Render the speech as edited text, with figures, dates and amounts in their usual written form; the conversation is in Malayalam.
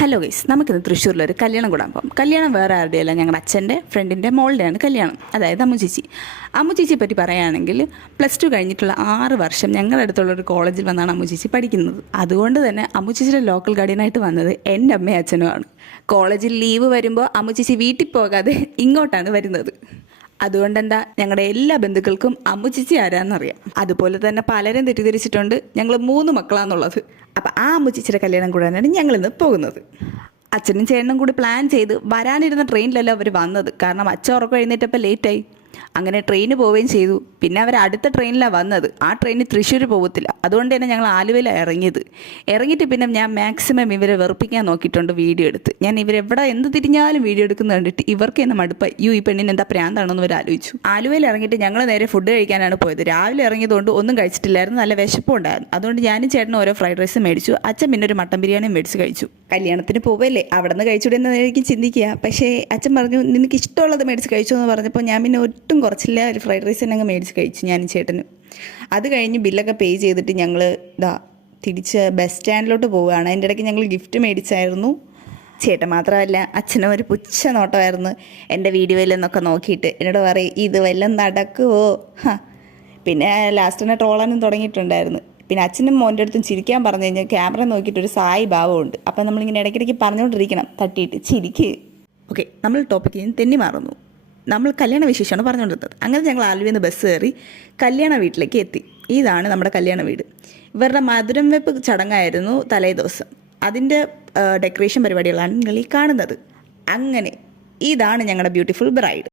ഹലോ ഗൈസ്, നമുക്കിന്ന് തൃശ്ശൂരിലൊരു കല്യാണം കൂടാൻ പോകും. കല്യാണം വേറെ ആരുടെയല്ല, ഞങ്ങളുടെ അച്ഛൻ്റെ ഫ്രണ്ടിൻ്റെ മോളുടെയാണ് കല്യാണം, അതായത് അമ്മു ചേച്ചി. അമ്മു ചേച്ചിയെ പറ്റി പറയുകയാണെങ്കിൽ +2 കഴിഞ്ഞിട്ടുള്ള 6 വർഷം ഞങ്ങളുടെ അടുത്തുള്ളൊരു കോളേജിൽ വന്നാണ് അമ്മു ചേച്ചി പഠിക്കുന്നത്. അതുകൊണ്ട് തന്നെ അമ്മു ചേച്ചിയുടെ ലോക്കൽ ഗാർഡിയനായിട്ട് വന്നത് എൻ്റെ അമ്മയും അച്ഛനുമാണ്. കോളേജിൽ ലീവ് വരുമ്പോൾ അമ്മു ചേച്ചി വീട്ടിൽ പോകാതെ ഇങ്ങോട്ടാണ് വരുന്നത്. അതുകൊണ്ടെന്താ, ഞങ്ങളുടെ എല്ലാ ബന്ധുക്കൾക്കും അമ്മു ചേച്ചി ആരാന്നറിയാം. അതുപോലെ തന്നെ പലരും തെറ്റിദ്ധരിച്ചിട്ടുണ്ട് ഞങ്ങൾ 3 മക്കളാണെന്നുള്ളത്. അപ്പം ആ അമ്മു ചേച്ചിയുടെ കല്യാണം കൂടാനാണ് ഞങ്ങളിന്ന് പോകുന്നത്. അച്ഛനും ചേട്ടനും കൂടി പ്ലാൻ ചെയ്ത് വരാനിരുന്ന ട്രെയിനിലല്ല അവർ വന്നത്. കാരണം അച്ഛൻ ഉറക്കം എഴുന്നേറ്റപ്പോൾ ലേറ്റായി. അങ്ങനെ ട്രെയിന് പോവുകയും ചെയ്തു. പിന്നെ അവർ അടുത്ത ട്രെയിനിലാണ് വന്നത്. ആ ട്രെയിനിൽ തൃശ്ശൂർ പോകത്തില്ല. അതുകൊണ്ട് തന്നെ ഞങ്ങൾ ആലുവയിലാണ് ഇറങ്ങിയിട്ട് പിന്നെ ഞാൻ മാക്സിമം ഇവരെ വെറുപ്പിക്കാൻ നോക്കിയിട്ടുണ്ട് വീഡിയോ എടുത്ത്. ഞാൻ ഇവരെവിടെ എന്ത് തിരിഞ്ഞാലും വീഡിയോ എടുക്കുന്നത് കണ്ടിട്ട് ഇവർക്ക് എന്നെ മടുപ്പായി. ഈ പെണ്ണിന് എന്താ പ്രാന്താണെന്ന് ഇവർ ആലോചിച്ചു. ആലുവയിൽ ഇറങ്ങിയിട്ട് ഞങ്ങൾ നേരെ ഫുഡ് കഴിക്കാനാണ് പോയത്. രാവിലെ ഇറങ്ങിയതുകൊണ്ട് ഒന്നും കഴിച്ചിട്ടില്ലായിരുന്നു, നല്ല വിശപ്പുണ്ടായിരുന്നു. അതുകൊണ്ട് ഞാനും ചേട്ടനും ഓരോ ഫ്രൈഡ് റൈസ് മേടിച്ചു. അച്ഛൻ പിന്നെ ഒരു മട്ടൻ ബിരിയാണിയും മേടിച്ച് കഴിച്ചു. കല്യാണത്തിന് പോവല്ലേ, അവിടെ നിന്ന് കഴിച്ചുകൂടെ എന്നായിരിക്കും ചിന്തിക്കുക. പക്ഷേ അച്ഛൻ പറഞ്ഞു നിനക്ക് ഇഷ്ടമുള്ളത് മേടിച്ച് കഴിച്ചു എന്ന് പറഞ്ഞപ്പോൾ ഞാൻ പിന്നെ ഒട്ടും കുറച്ചില്ല, ഒരു ഫ്രൈഡ് റൈസ് തന്നെ അങ്ങ് മേടിച്ച് കഴിച്ചു ഞാനും ചേട്ടനും. അത് കഴിഞ്ഞ് ബില്ലൊക്കെ പേ ചെയ്തിട്ട് ഞങ്ങൾ തിരിച്ച് ബസ് സ്റ്റാൻഡിലോട്ട് പോവുകയാണ്. അതിൻ്റെ ഇടയ്ക്ക് ഞങ്ങൾ ഗിഫ്റ്റ് മേടിച്ചായിരുന്നു. ചേട്ടൻ മാത്രമല്ല അച്ഛനും ഒരു പുച്ഛ നോട്ടമായിരുന്നു എൻ്റെ വീഡിയോയിൽ നിന്നൊക്കെ നോക്കിയിട്ട്. എന്നോട് പറയും ഇത് വല്ലതും നടക്കുമോ. പിന്നെ ലാസ്റ്റ് തന്നെ ട്രോളാനും തുടങ്ങിയിട്ടുണ്ടായിരുന്നു. പിന്നെ അച്ഛനും മോൻ്റെ അടുത്തും ചിരിക്കാൻ പറഞ്ഞു കഴിഞ്ഞാൽ ക്യാമറ നോക്കിയിട്ട് ഒരു സായി ഭാവമുണ്ട്. അപ്പം നമ്മളിങ്ങനെ ഇടയ്ക്കിടയ്ക്ക് പറഞ്ഞുകൊണ്ടിരിക്കണം തട്ടിയിട്ട് ചിരിക്ക്. ഓക്കെ, നമ്മൾ ടോപ്പിക്കിൽ നിന്ന് തെന്നി മാറുന്നു. നമ്മൾ കല്യാണ വിശേഷമാണ് പറഞ്ഞുകൊണ്ടിരുന്നത്. അങ്ങനെ ഞങ്ങൾ ആലുവയിൽ നിന്ന് ബസ് കയറി കല്യാണ വീട്ടിലേക്ക് എത്തി. ഇതാണ് നമ്മുടെ കല്യാണ വീട്. ഇവരുടെ മധുരം വെപ്പ് ചടങ്ങായിരുന്നു തലേ ദിവസം. അതിൻ്റെ ഡെക്കറേഷൻ പരിപാടികളാണ് നിങ്ങൾ ഈ കാണുന്നത്. അങ്ങനെ ഇതാണ് ഞങ്ങളുടെ ബ്യൂട്ടിഫുൾ ബ്രൈഡ്.